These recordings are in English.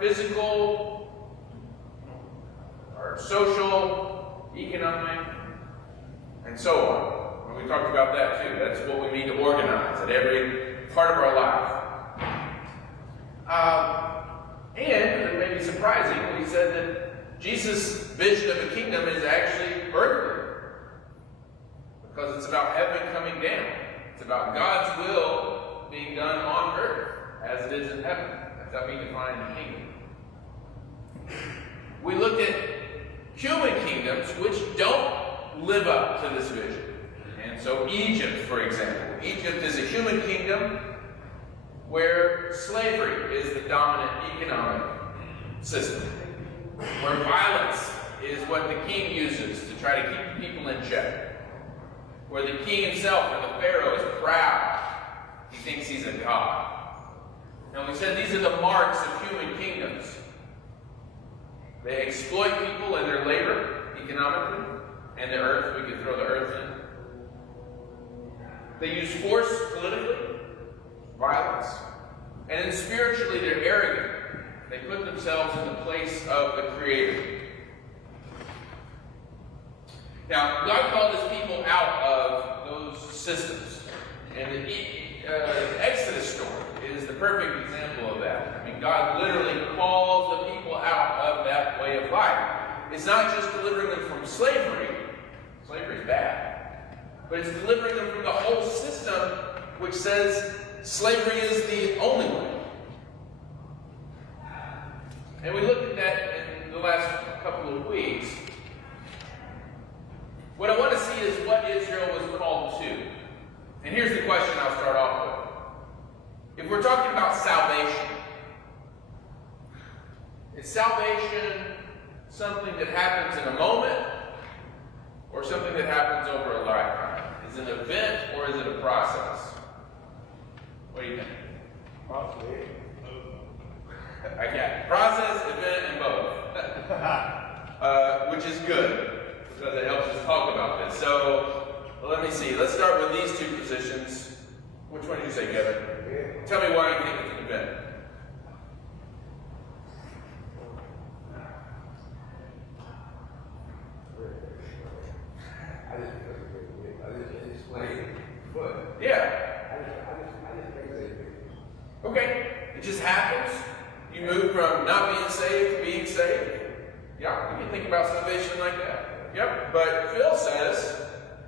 physical, our social, economic, and so on. And we talked about that too. That's what we mean to organize at every part of our life. And it may be surprising, he said that Jesus' vision of a kingdom is actually earthly. Because it's about heaven coming down. It's about God's will being done on earth as it is in heaven. That's how we define the kingdom. We looked at human kingdoms which don't live up to this vision. And so Egypt, for example. Egypt is a human kingdom where slavery is the dominant economic system. Where violence is what the king uses to try to keep people in check. Where the king himself and the pharaoh is proud. He thinks he's a god. And we said these are the marks of human kingdoms. They exploit people in their labor economically, and the earth, we could throw the earth in. They use force politically, violence, and then spiritually they're arrogant. They put themselves in the place of the Creator. Now, God called His people out of those systems. And the Exodus story is the perfect example of that. I mean, God literally calls the people out of that way of life. It's not just delivering them from slavery. Slavery is bad. But it's delivering them from the whole system which says slavery is the only way. And we looked at that in the last couple of weeks. What I want to see is what Israel was called to. And here's the question I'll start off with. If we're talking about salvation, is salvation something that happens in a moment or something that happens over a lifetime? Is it an event or is it a process? What do you think? Process. I got it. Process, event, and both. Which is good, because it helps us talk about this. So, let me see. Let's start with these two positions. Which one did you say, Kevin? Tell me why you think it's an event. I just explained, but Yeah. I just think it's Okay. It just happens. You move from not being saved to being saved. Yeah, you can think about salvation like that. Yep. But Phil says,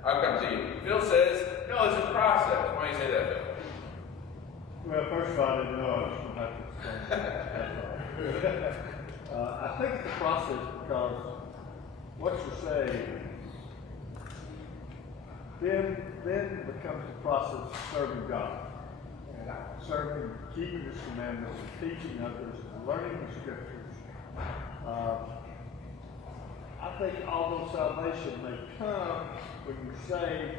I'll come to you. Phil says, no, it's a process. Why do you say that, Phil? Well, first of all, I didn't know I was going to have to explain that. I think it's a process because what you're saying then becomes the process of serving God. And serving, keeping His commandments, teaching others, learning the Scriptures. I think although salvation may come when you're saved,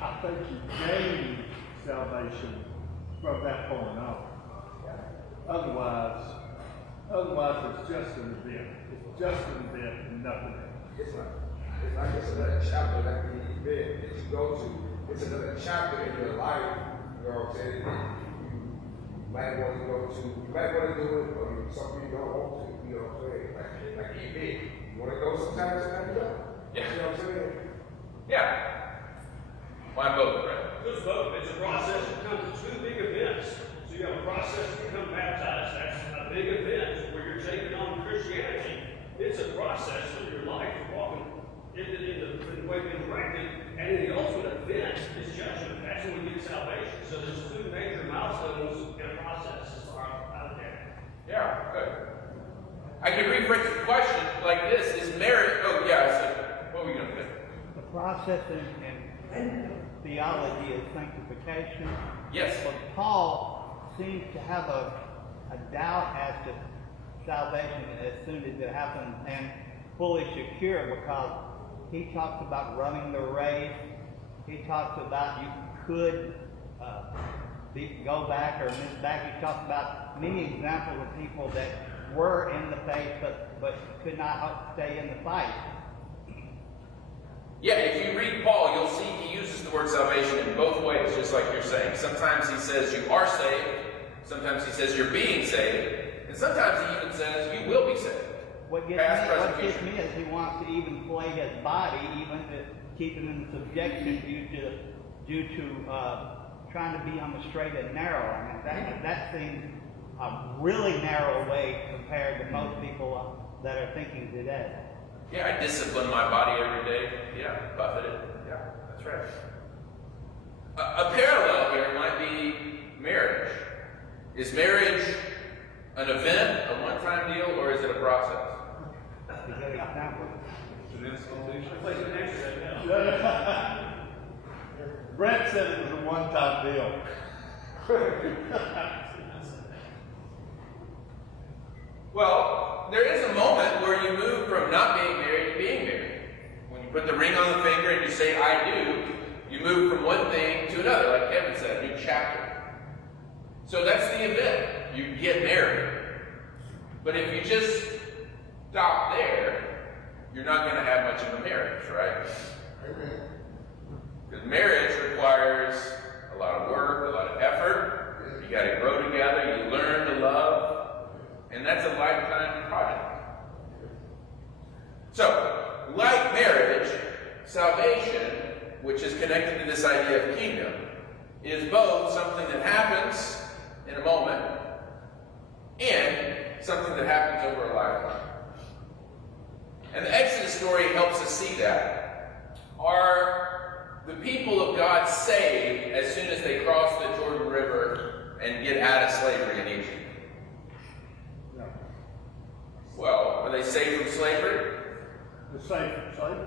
I think you gain salvation from that point on. Otherwise it's just an event. It's just an event and nothing else. It's another chapter like the event that you go to. It's another chapter in your life. You know what I'm saying? You might want to go to. You might want to do it, or something you don't want to. You know what I'm saying? Like event. You want to go sometimes you don't. Yeah. You know what I'm saying? Yeah. Why both, right? It's both. It's a process that comes to two big events. So you have a process to become baptized. That's a big event where you're taking on Christianity. It's a process of your life to walking in the way being directed. And then the ultimate event is judgment. That's when we get salvation. So there's two major milestones in a process as far as I look at it. Yeah, good. I can rephrase the question like this: is merit? Oh, yeah. So, what were you going to say? The process in theology is sanctification. Yes. But Paul seems to have a doubt as to salvation as soon as it happens and fully secure, because he talks about running the race. He talks about you could go back or miss back. He talks about many examples of people that were in the faith but could not stay in the fight. Yeah, if you read Paul, you'll see he uses the word salvation in both ways, just like you're saying. Sometimes he says you are saved. Sometimes he says you're being saved. And sometimes he even says, you will be saved. What Past, present, gets future. me is he wants to even play his body, even to keep him in subjection due to trying to be on the straight and narrow. I mean, that seems a really narrow way compared to most people that are thinking today. Yeah, I discipline my body every day. Yeah, buffet it. Yeah, that's right. A parallel here might be marriage. Is marriage an event, a one-time deal, or is it a process? Is that an example? Place an answer right now. Brent said it was a one-time deal. Well, there is a moment where you move from not being married to being married. When you put the ring on the finger and you say, I do, you move from one thing to another, like Kevin said, a new chapter. So that's the event. You get married. But if you just stop there, you're not going to have much of a marriage, right? Amen. Because marriage requires a lot of work, a lot of effort. You got to grow together. You learn to love. And that's a lifetime project. So, like marriage, salvation, which is connected to this idea of kingdom, is both something that happens in a moment and something that happens over a lifetime. And the Exodus story helps us see that. Are the people of God saved as soon as they cross the Jordan River and get out of slavery in Egypt? No. Well, are they saved from slavery? The safe from slavery.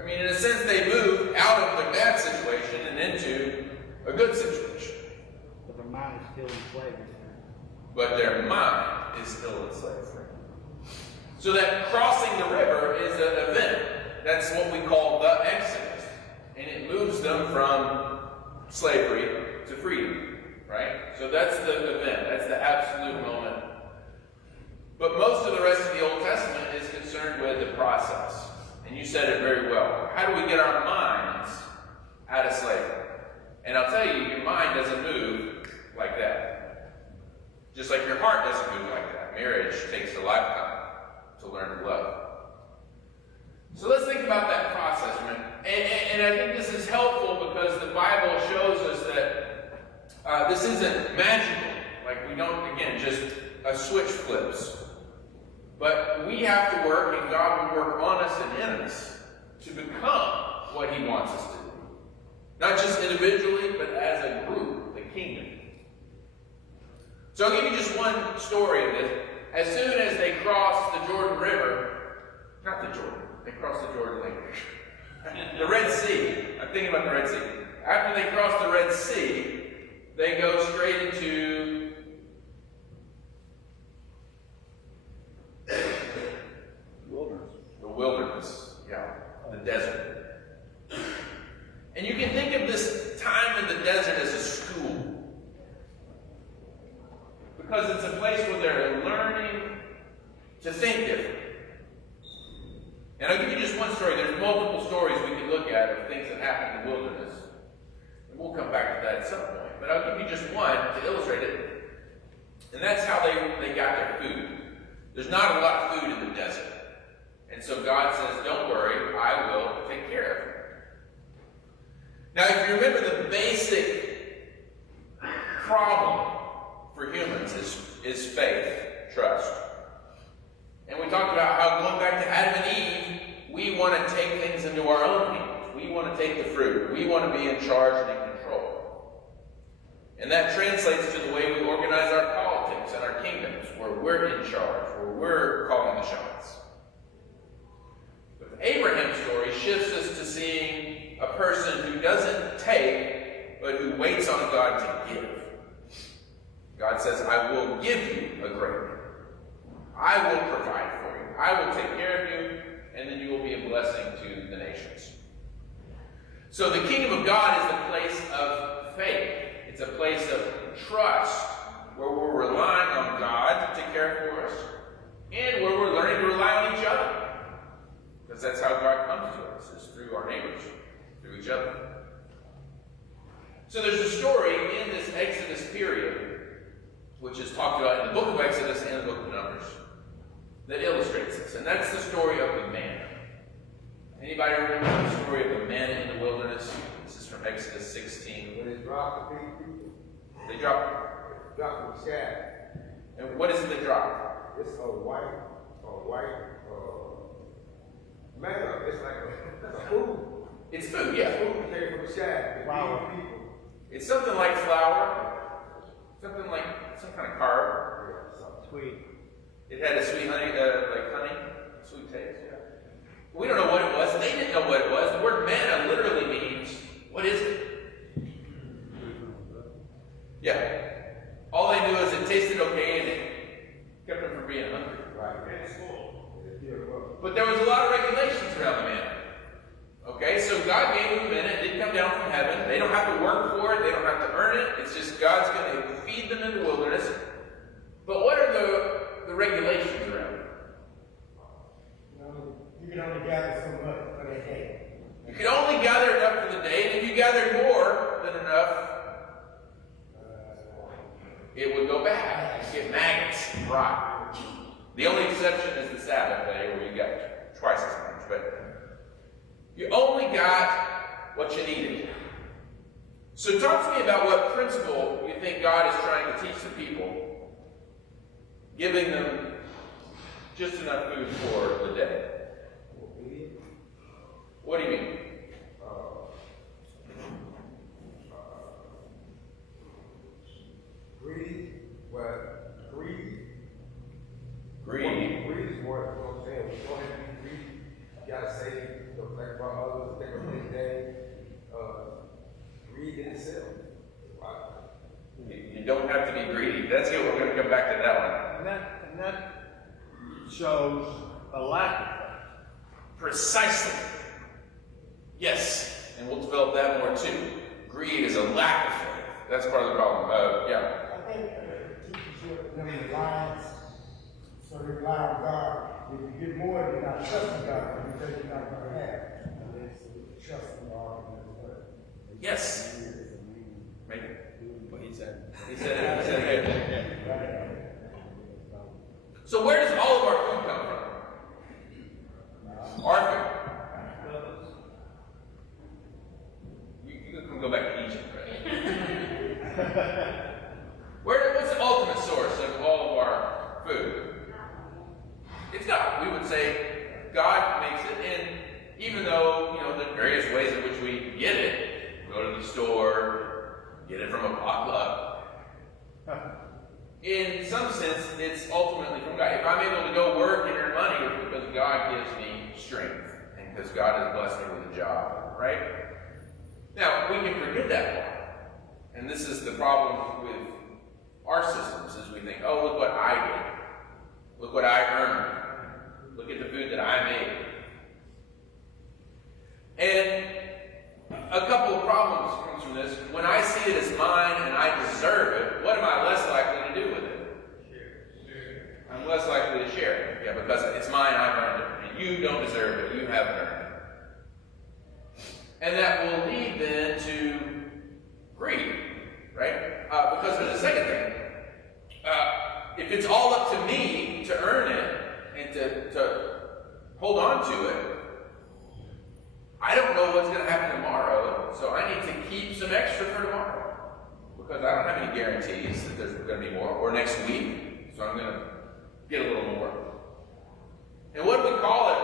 I mean, in a sense, they moved out of the bad situation and into a good situation. But their mind is still in slavery. But their mind is still in slavery. So that crossing the river is an event. That's what we call the Exodus. And it moves them from slavery to freedom. Right? So that's the event. That's the absolute moment. But most of the rest of the Old Testament is concerned with the process. And you said it very well. How do we get our minds out of slavery? And I'll tell you, your mind doesn't move like that. Just like your heart doesn't move like that. Marriage takes a lifetime to learn to love. So let's think about that process, man. And I think this is helpful because the Bible shows us that this isn't magical. Like we don't, again, just a switch flips. But we have to work, and God will work on us and in us to become what He wants us to do. Not just individually, but as a group, the kingdom. So I'll give you just one story of this. As soon as they crossed the Jordan River, not the Jordan, they crossed the Jordan Lake. The Red Sea. I'm thinking about the Red Sea. After they cross the Red Sea, they go straight into the wilderness, the desert. And you can think of this time in the desert as a school. Because it's a place where they're learning to think different. And I'll give you just one story. There's multiple stories we can look at of things that happened in the wilderness. And we'll come back to that at some point. But I'll give you just one to illustrate it. And that's how they got their food. There's not a lot of food in the desert. And so God says, don't worry, I will take care of you. Now, if you remember, the basic problem for humans is faith, trust. And we talked about how going back to Adam and Eve, we want to take things into our own hands. We want to take the fruit. We want to be in charge and in control. And that translates to the way we organize our politics and our kingdoms, where we're in charge, where we're calling the shots. But the Abraham story shifts us to seeing a person who doesn't take, but who waits on God to give. God says, I will give you a great thing. I will provide for you. I will take care of you, and then you will be a blessing to the nations. So the kingdom of God is the place of faith. It's a place of trust, where we're relying on God to care for us, and where we're learning to rely on each other. Because that's how God comes to us, is through our neighbors, through each other. So there's a story in this Exodus period, which is talked about in the book of Exodus wilderness, and that's the story of the manna. Anybody remember the story of the manna in the wilderness? This is from Exodus 16. When it dropped the people, They dropped. from the sky. And what is it they dropped? It's a white manna. It's like a food. It's food, yeah. Food came from the sky. Flour. People. It's something like flour, something like some kind of carb. Yeah, something. Sweet. It had a sweet honey, like honey, sweet taste. Yeah. We don't know what it was. They didn't know what it was. The word manna literally means, what is it? Yeah. All they knew is it tasted okay and it kept them from being hungry. Right. It's full. But there was a lot of regulations around the manna. Okay, so God gave them the manna. It did come down from heaven. They don't have to work for it. They don't have to earn it. It's just God's going to feed them in the wilderness. But what are the regulations around it? You can only gather so much for that day. You can only gather enough for the day, and if you gathered more than enough, it would go bad. You get maggots, rot. The only exception is the Sabbath day, where you got twice as much. But you only got what you needed. So talk to me about what principle you think God is trying to teach the people, giving them just enough food for the day. What do you mean? Greed. Greed. Is more, you know what I'm saying? We don't have to be greedy. You gotta save, think about others, think about this day. Greed in itself. Wow. You don't have to be greedy. That's good. We're going to come back to that one. And that shows a lack of faith. Precisely. Yes. And we'll develop that more too. Greed is a lack of faith. That's part of the problem. Yeah. I think it teaches them reliance, so they rely on God. If you get more, you're not trusting God, because you're not going to have. And they trust in God. Yes. Right. What he said. He said it. He said it. So where does all of our food come from? Our food. You can go back to Egypt, right? What's the ultimate source of all of our food? It's God. We would say God makes it, and even though, the various ways in which we get it, go to the store, get it from a potluck, in some sense, it's ultimately from God. If I'm able to go work and earn money, it's because God gives me strength, and because God has blessed me with a job, right? Now, we can forget that part. And this is the problem with our systems, is we think, oh, look what I did. Look what I earned. Look at the food that I made. And a couple of problems comes from this. When I see it as mine and I deserve it, what am I less likely to do with it? I'm less likely to share it. Yeah, because it's mine, I've earned it. And you don't deserve it. You haven't earned it. And that will lead then to greed, right? Because there's a second thing. If it's all up to me to earn it and to hold on to it, I don't know what's going to happen tomorrow, so I need to keep some extra for tomorrow. Because I don't have any guarantees that there's going to be more, or next week, so I'm going to get a little more. And what do we call it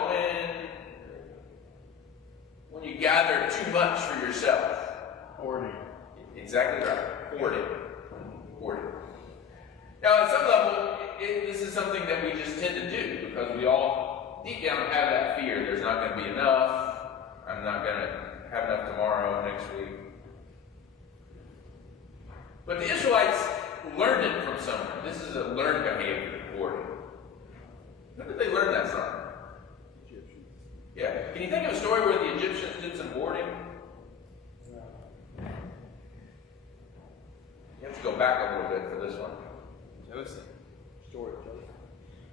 when you gather too much for yourself? Hoarding. Exactly right. Hoarding. Now, at some level, this is something that we just tend to do because we all deep down have that fear. There's not going to be enough. I'm not going to have enough tomorrow, next week. But the Israelites learned it from somewhere. This is a learned behavior, hoarding. Who did they learn that from? Egyptians. Yeah. Can you think of a story where the Egyptians did some hoarding? You have to go back a little bit for this one. Joseph. Story of Joseph.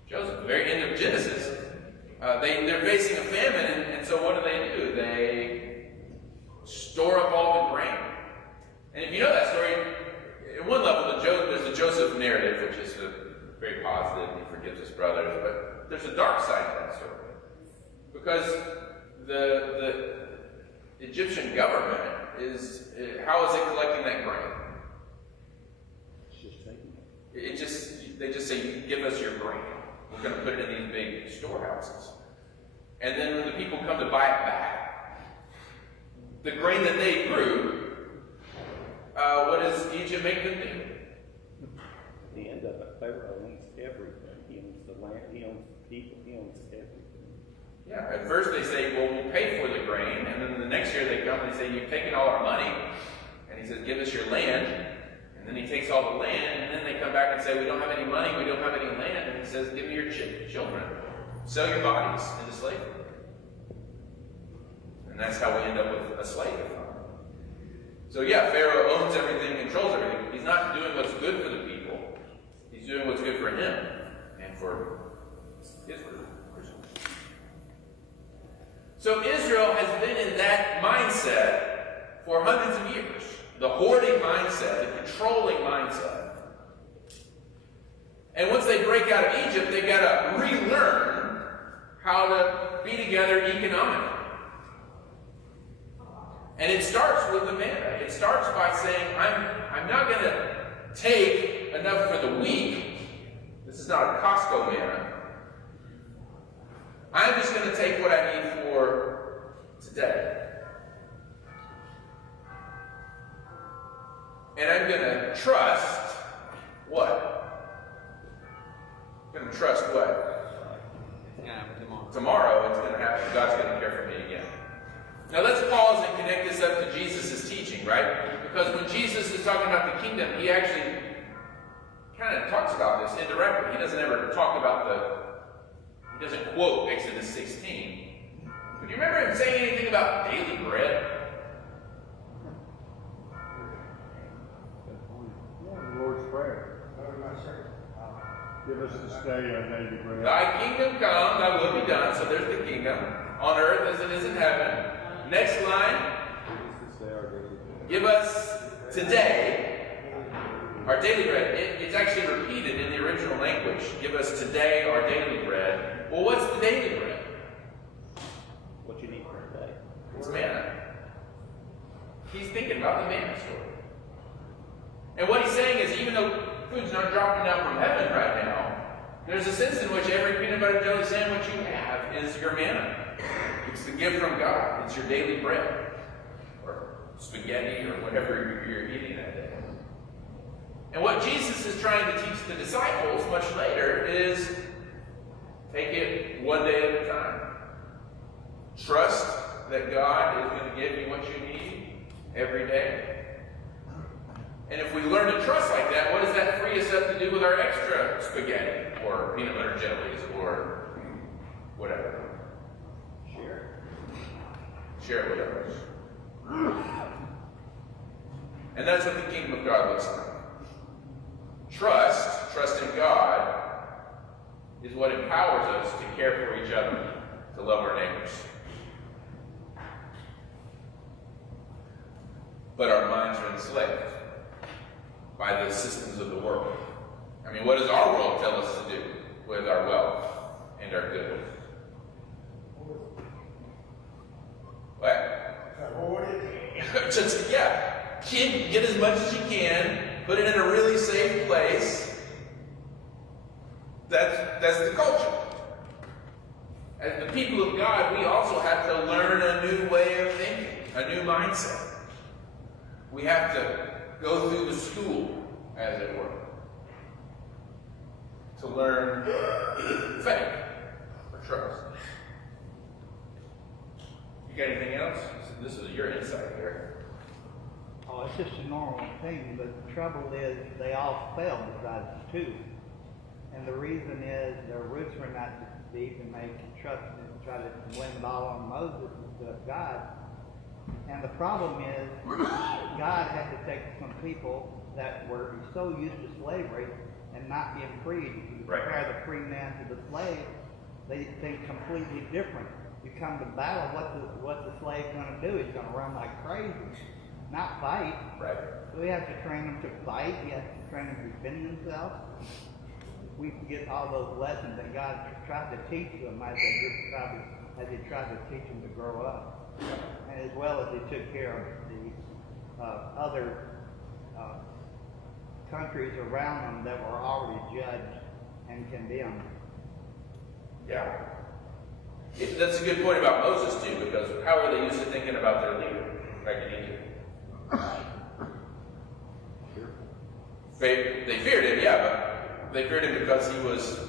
Joseph, the very end of Genesis. They're facing a famine, and so what do? They store up all the grain. And if you know that story, at one level, there's the Joseph narrative, which is a very positive, and he forgives his brothers, but there's a dark side to that story. Because the Egyptian government how is it collecting that grain? They just say, give us your grain. We're going to put it in these big storehouses. And then when the people come to buy it back, the grain that they grew, what does Egypt make them do? At the end of it, Pharaoh owns everything. He owns the land, he owns the people, he owns everything. Yeah, at first they say, well, we'll pay for the grain. And then the next year they come and they say, you've taken all our money. And he says, give us your land. And then he takes all the land. And then they come back and say, we don't have any money, we don't have any land. And he says, give me your children. Sell your bodies into slavery. And that's how we end up with a slave economy. So yeah, Pharaoh owns everything, controls everything. He's not doing what's good for the people. He's doing what's good for him and for his group. So Israel has been in that mindset for hundreds of years. The hoarding mindset, the controlling mindset. And once they break out of Egypt, they've got to relearn how to be together economically. And it starts with the manna. It starts by saying, I'm not going to take enough for the week. This is not a Costco manna. I'm just going to take what I need for today. And I'm going to trust what? I'm going to trust what? It's gonna happen tomorrow. Tomorrow it's going to happen. God's going to care for me again. Now let's pause and connect this up to Jesus' teaching, right? Because when Jesus is talking about the kingdom, he actually kind of talks about this indirectly. He doesn't ever talk about he doesn't quote Exodus 16. But do you remember him saying anything about daily bread? Yeah, the Lord's Prayer. Give us this day our daily bread. Thy kingdom come, thy will be done. So there's the kingdom. On earth as it is in heaven. Next line. Give us today our daily bread. It's actually repeated in the original language. Give us today our daily bread. Well, what's the daily bread? What you need for a day. It's manna. He's thinking about the manna story. And what he's saying is, even though food's not dropping down from heaven right now, there's a sense in which every peanut butter jelly sandwich you have is your manna. It's the gift from God. It's your daily bread. Or spaghetti or whatever you're eating that day. And what Jesus is trying to teach the disciples much later is take it one day at a time. Trust that God is going to give you what you need every day. And if we learn to trust like that, what does that free us up to do with our extra spaghetti or peanut butter jellies or whatever? Share it with others. And that's what the kingdom of God looks like. Trust in God, is what empowers us to care for each other, to love our neighbors. But our minds are enslaved by the systems of the world. I mean, what does our world tell us to do with our wealth and our goods? What? Just, get as much as you can, put it in a really safe place. That's the culture. As the people of God, we also have to learn a new way of thinking, a new mindset. We have to go through the school, as it were, to learn faith or trust. You got anything else? This is your insight here. Oh, it's just a normal thing, but the trouble is they all fell besides two. And the reason is their roots were not deep and they trusted and tried to blame it all on Moses instead of God. And the problem is God had to take some people that were so used to slavery and not being free. If you compare the free man to the slave, they think completely different. You come to battle, what the slave's going to do? He's going to run like crazy, not fight. Right. So we have to train them to fight. We have to train them to defend themselves. we forget all those lessons that God tried to teach them as he tried to teach them to grow up, and as well as he took care of the other countries around them that were already judged and condemned. Yeah. That's a good point about Moses, too, because how are they used to thinking about their leader back in Egypt? They feared him, yeah, but they feared him because he was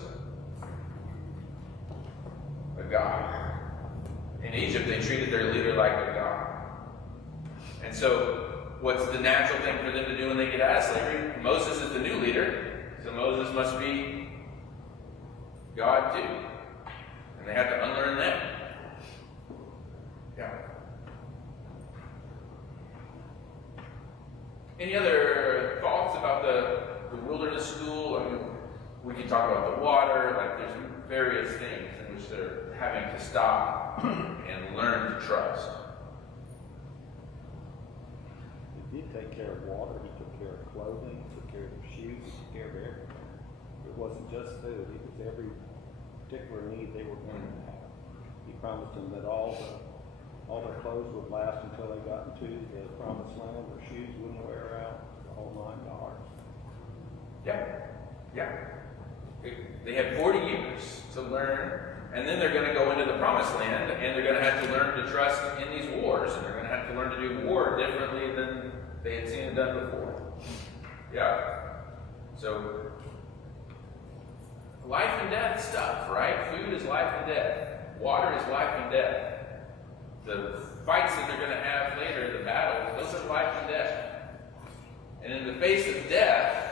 a god. In Egypt, they treated their leader like a god. And so, what's the natural thing for them to do when they get out of slavery? Moses is the new leader, so Moses must be God too. And they have to unlearn that. Yeah. Any other thoughts about the wilderness school? I mean, we can talk about the water, like there's various things in which they're having to stop and learn to trust. He did take care of water, he took care of clothing, he took care of shoes, he took care of everything. It wasn't just food, it was every particular need they were going to have. He promised them that all their clothes would last until they got into the promised land, their shoes wouldn't wear out, the whole 9 yards. Yeah. They had 40 years to learn, and then they're going to go into the promised land, and they're going to have to learn to trust in these wars, and they're going to have to learn to do war differently than they had seen it done before. Yeah. So, life and death stuff, right? Food is life and death. Water is life and death. The fights that they're going to have later, the battles, those are life and death. And in the face of death,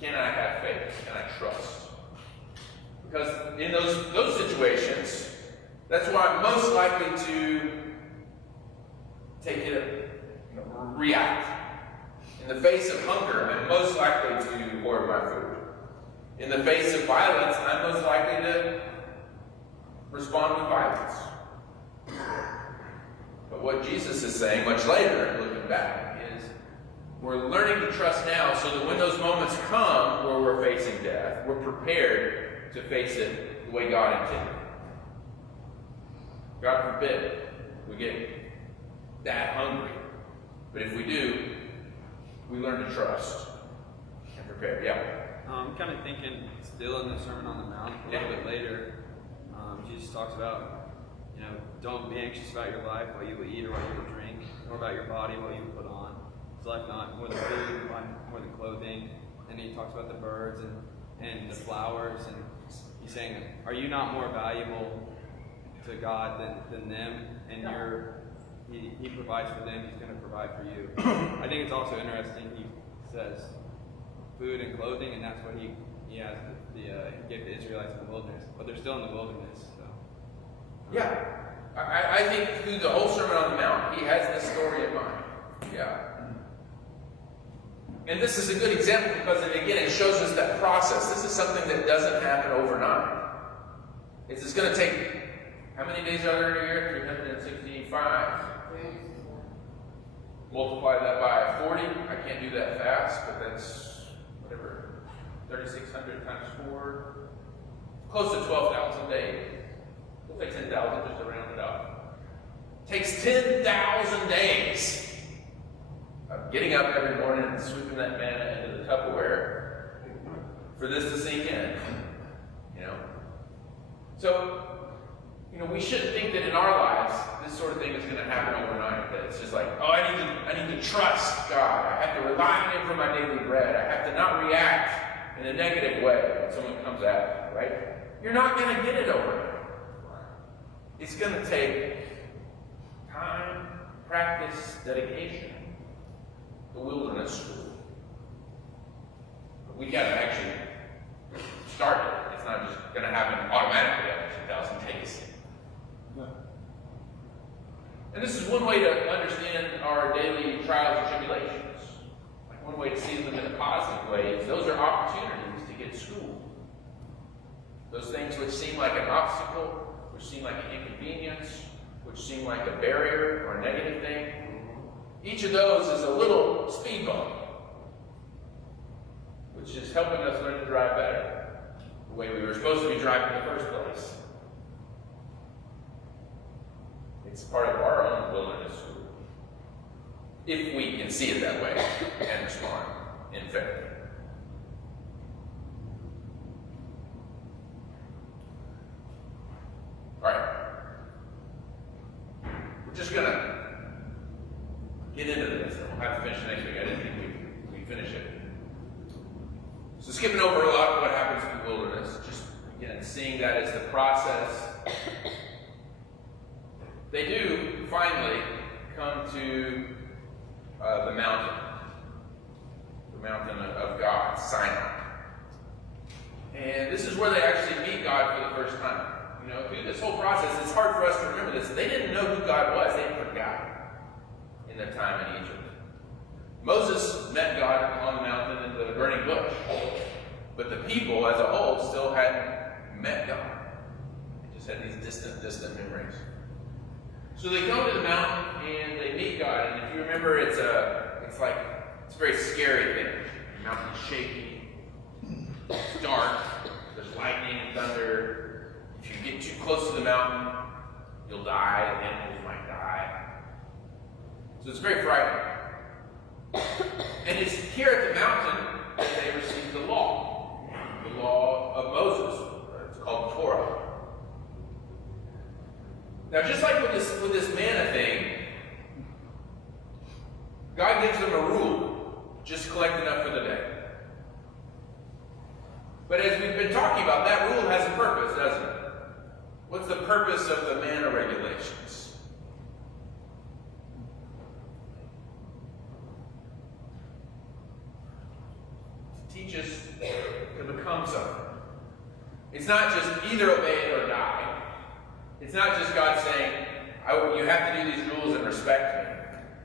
can I have faith? Can I trust? Because in those situations, that's why I'm most likely to take it, react. In the face of hunger, I'm most likely to hoard my food. In the face of violence, I'm most likely to respond with violence. But what Jesus is saying much later, looking back, is we're learning to trust now so that when those moments come where we're facing death, we're prepared to face it the way God intended. God forbid we get that hungry. But if we do, we learn to trust and prepare. Yeah? I'm kind of thinking, still in the Sermon on the Mount, a little bit later, Jesus talks about, don't be anxious about your life, what you will eat or what you will drink, nor about your body, what you will put on. Is life not more than food, more than clothing? And he talks about the birds and the flowers, and he's saying, are you not more valuable to God than them? And he provides for them, he's going to provide for you. I think it's also interesting, he says food and clothing, and that's what he has he gave the Israelites in the wilderness, but they're still in the wilderness. So Yeah. I think through the whole Sermon on the Mount, he has this story in mind. Yeah. And this is a good example because, again, it shows us that process. This is something that doesn't happen overnight. It's going to take, how many days are there in a year? 365. Multiply that by 40. I can't do that fast, but that's, 3,600 times 4. Close to 12,000 days. We'll say 10,000 just to round it up. Takes 10,000 days of getting up every morning and sweeping that manna into the Tupperware for this to sink in. So, we shouldn't think that in our lives this sort of thing is going to happen overnight. That it's just like, I need to trust God. I have to rely on Him for my daily bread. I have to not react in a negative way when someone comes at me, right? You're not going to get it overnight. It's going to take time, practice, dedication. The wilderness school. But we got to actually start it. It's not just going to happen automatically after 2,000 days. And this is one way to understand our daily trials and tribulations. Like one way to see them in a positive way is those are opportunities to get schooled. Those things which seem like an obstacle, which seem like an inconvenience, which seem like a barrier or a negative thing, each of those is a little speed bump which is helping us learn to drive better, the way we were supposed to be driving in the first place. It's part of our own wilderness school, if we can see it that way and respond in faith. All right. We're just going to get into this, and we'll have to finish it next week. I didn't think we'd finish it. So skipping over a lot of what happens in the wilderness, just again seeing that as the process. They do finally come to the mountain of God, Sinai. And this is where they actually meet God for the first time. You know, through this whole process, it's hard for us to remember this. They didn't know who God was. They forgot in their time in Egypt. Moses met God on the mountain in the burning bush. But the people as a whole still hadn't met God. They just had these distant memories. So they come to the mountain and they meet God. And if you remember, it's a very scary thing. The mountain's shaking. It's dark. There's lightning and thunder. If you get too close to the mountain, you'll die. Animals might die. So it's very frightening. And it's here at the mountain that they receive the law of Moses. It's called Torah. Now, just like with this manna thing, God gives them a rule: just collect enough for the day. But as we've been talking about, that rule has a purpose, doesn't it? What's the purpose of the manna regulations? To teach us to become something. It's not just either obey it or die. It's not just God saying, you have to do these rules and respect me.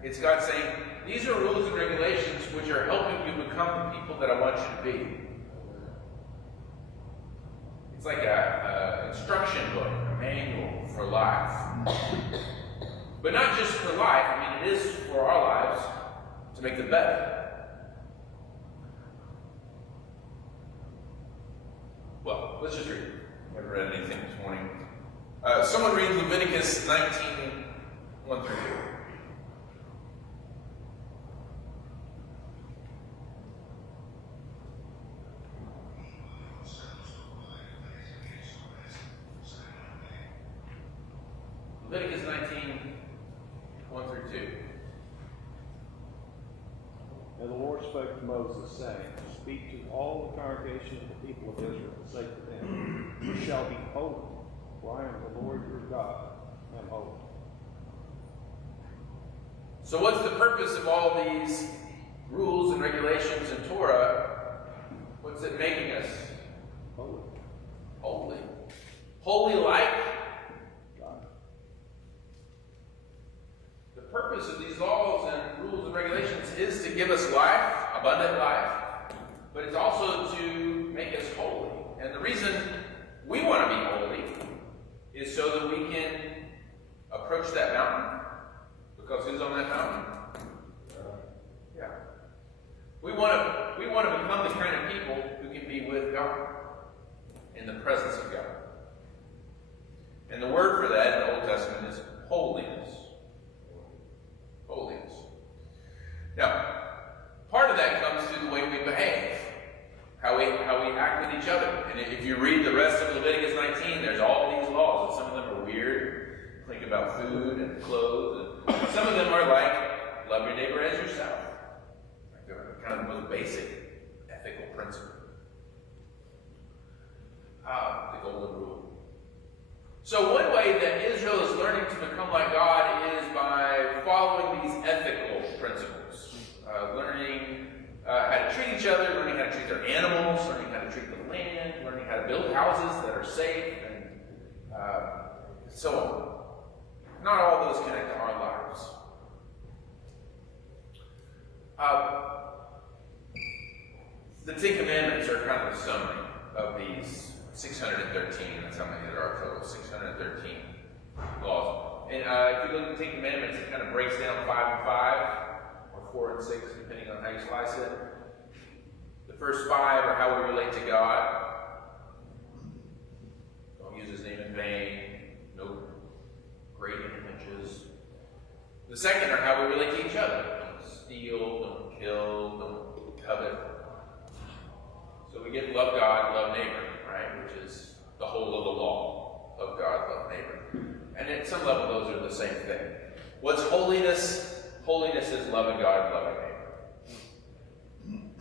It's God saying, these are rules and regulations which are helping you become the people that I want you to be. It's like an instruction book, a manual for life. But not just for life. I mean, it is for our lives to make them better. Well, let's just read. I haven't read anything this morning. Someone read Leviticus 19, 1 through 2. Leviticus 19, 1 through 2. And the Lord spoke to Moses, saying, Speak to all the congregation of the people of Israel, and say to them, You shall be holy, for I am the Lord your God, I am holy. So what's the purpose of all these rules and regulations in Torah? What's it making us? Holy. Holy. Holy like God. The purpose of these laws and rules and regulations is to give us life, abundant life, but it's also to make us holy. And the reason we want to be holy is so that we can approach that mountain. Because who's on that mountain? Yeah. We want to become the kind of people who can be with God, in the presence of God. And the word for that in the Old Testament is holiness. Holiness. Now, part of that comes through the way we behave, how we act with each other. And if you read the rest of Leviticus 19, there's all these laws, and some of them are weird. Think about food and clothes. And some of them are like, love your neighbor as yourself. Like they're kind of the most basic ethical principle. The golden rule. So one way that Israel is learning to become like God is by following these ethical principles. Learning how to treat each other, learning how to treat their animals, learning how to treat the land, learning how to build houses that are safe, and so on. Not all of those connect to our lives. The Ten Commandments are kind of a summary of these 613. That's how many there are total, 613 laws. And if you look at the Ten Commandments, it kind of breaks down 5 and 5, or 4 and 6, depending on how you slice it. The first 5 are how we relate to God. Don't use his name in vain. No grating images. The second are how we relate to each other. Don't steal, don't kill, don't covet. So we get love God, love neighbor, right? Which is the whole of the law. Love God, love neighbor. And at some level, those are the same thing. What's holiness? Holiness is loving God, loving neighbor.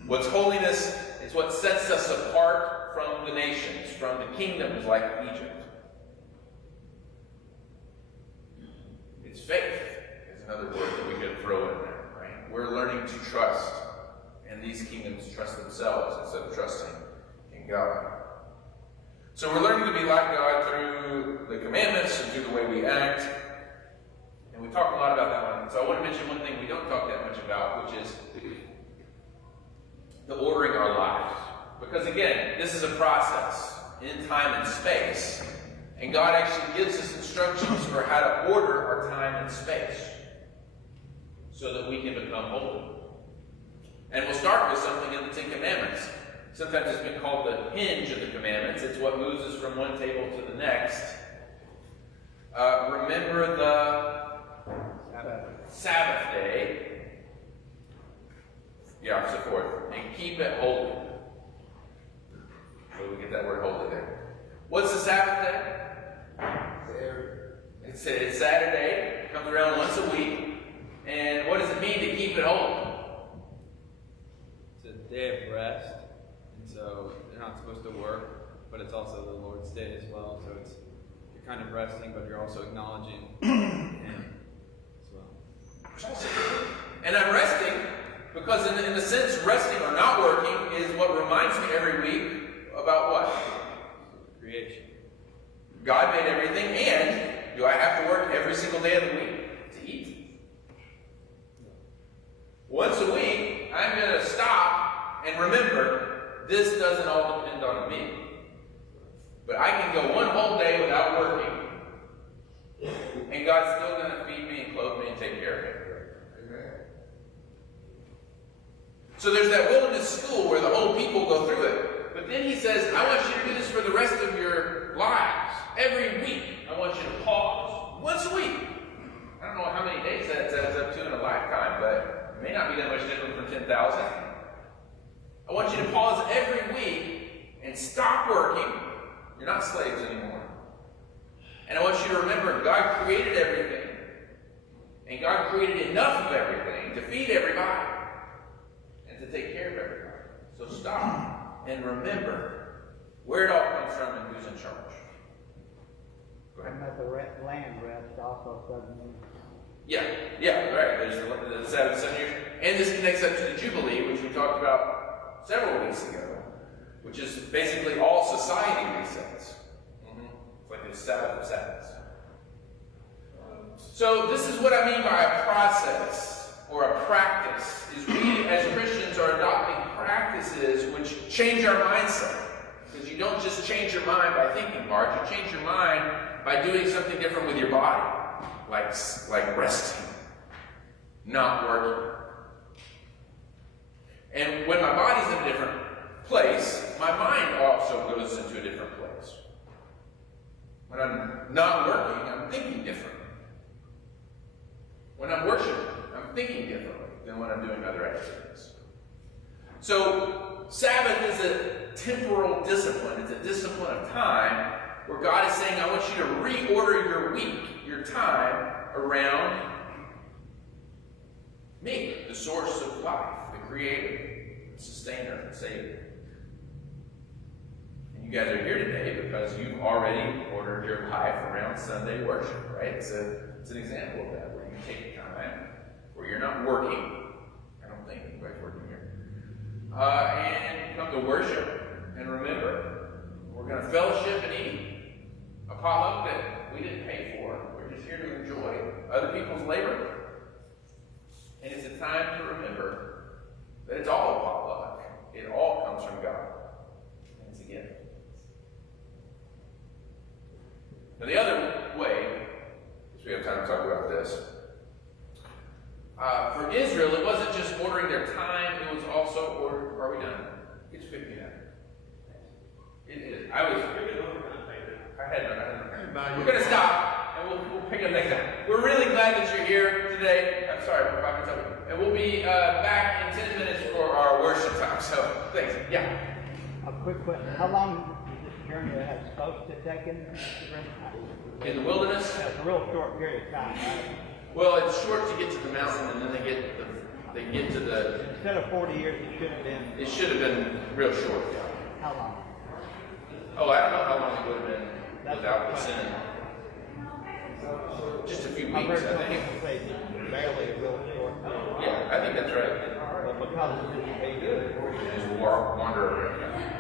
What's holiness is what sets us apart from the nations, from the kingdoms like Egypt. It's faith is another word that we could throw in there, right? We're learning to trust, and these kingdoms trust themselves instead of trusting in God. So we're learning to be like God through the commandments and through the way we act. And we talked a lot about that one. So I want to mention one thing we don't talk that much about, which is the ordering our lives. Because again, this is a process in time and space. And God actually gives us instructions for how to order our time and space so that we can become holy. And we'll start with something in the 10 Commandments. Sometimes it's been called the hinge of the commandments. It's what moves us from one table to the next. Remember the Sabbath day. Yeah, so forth. And keep it holy. Where do we get that word holy there? What's the Sabbath day? It's Saturday. It comes around once a week. And what does it mean to keep it holy? It's a day of rest. And so you're not supposed to work, but it's also the Lord's day as well. So it's you're kind of resting, but you're also acknowledging Him as well. And I'm resting because in a sense, resting or not working is what reminds me every week about what? Creation. God made everything, and do I have to work every single day of the week to eat? Once a week, I'm going to stop and remember this doesn't all depend on me. But I can go one whole day without working, and God's still going to feed me and clothe me and take care of me. Amen. So there's that wilderness school where the whole people go through it. But then he says, I want you to do this for the rest of your lives. Every week, I want you to pause. Once a week. I don't know how many days that adds up to in a lifetime, but it may not be that much different from 10,000. I want you to pause every week and stop working. You're not slaves anymore. And I want you to remember God created everything. And God created enough of everything to feed everybody and to take care of everybody. So stop and remember where it all comes from and who's in charge. Go ahead. And that the land rest also doesn't mean. Yeah, right. There's the Sabbath 7 years. And this connects up to the Jubilee, which we talked about several weeks ago, which is basically all society resets. It's like the Sabbath of Sabbaths. So this is what I mean by a process or a practice, is we as Christians are adopting practices which change our mindset. Because you don't just change your mind by thinking hard, you change your mind by doing something different with your body, like resting, not working. And when my body's in a different place, my mind also goes into a different place. When I'm not working, I'm thinking differently. When I'm worshiping, I'm thinking differently than when I'm doing other activities. So, Sabbath is a temporal discipline. It's a discipline of time where God is saying, I want you to reorder your week, your time, around me, the source of life, the creator, the sustainer, the savior. And you guys are here today because you've already ordered your life around Sunday worship, right? It's an example of that, where you take time, where you're not working. I don't think anybody's working here. And come to worship and remember, we're going to fellowship and eat. A potluck that we didn't pay for. We're just here to enjoy other people's labor. And it's a time to remember that it's all a potluck. It all comes from God. And it's a gift. Now the other way, because we have time to talk about this, for Israel, it wasn't just ordering their time, it was also are we done? I was. You can overcome payment. I had. We're gonna stop, and we'll pick up next time. We're really glad that you're here today. I'm sorry, we're 5 minutes over, and we'll be back in 10 minutes for our worship time. So thanks. Yeah. A quick question. How long is this journey that has supposed to take in? In the wilderness. It's a real short period of time, right? Well, it's short to get to the mountain, and then they get to the. Instead of 40 years, it should have been. It should have been real short. Yeah. How long? Oh, I don't know how long it would have been That's without the the sin. Just a few I've weeks, heard I some think. people say it's barely a real short period. Yeah, I think that's right. But because of this behavior, Just wander around.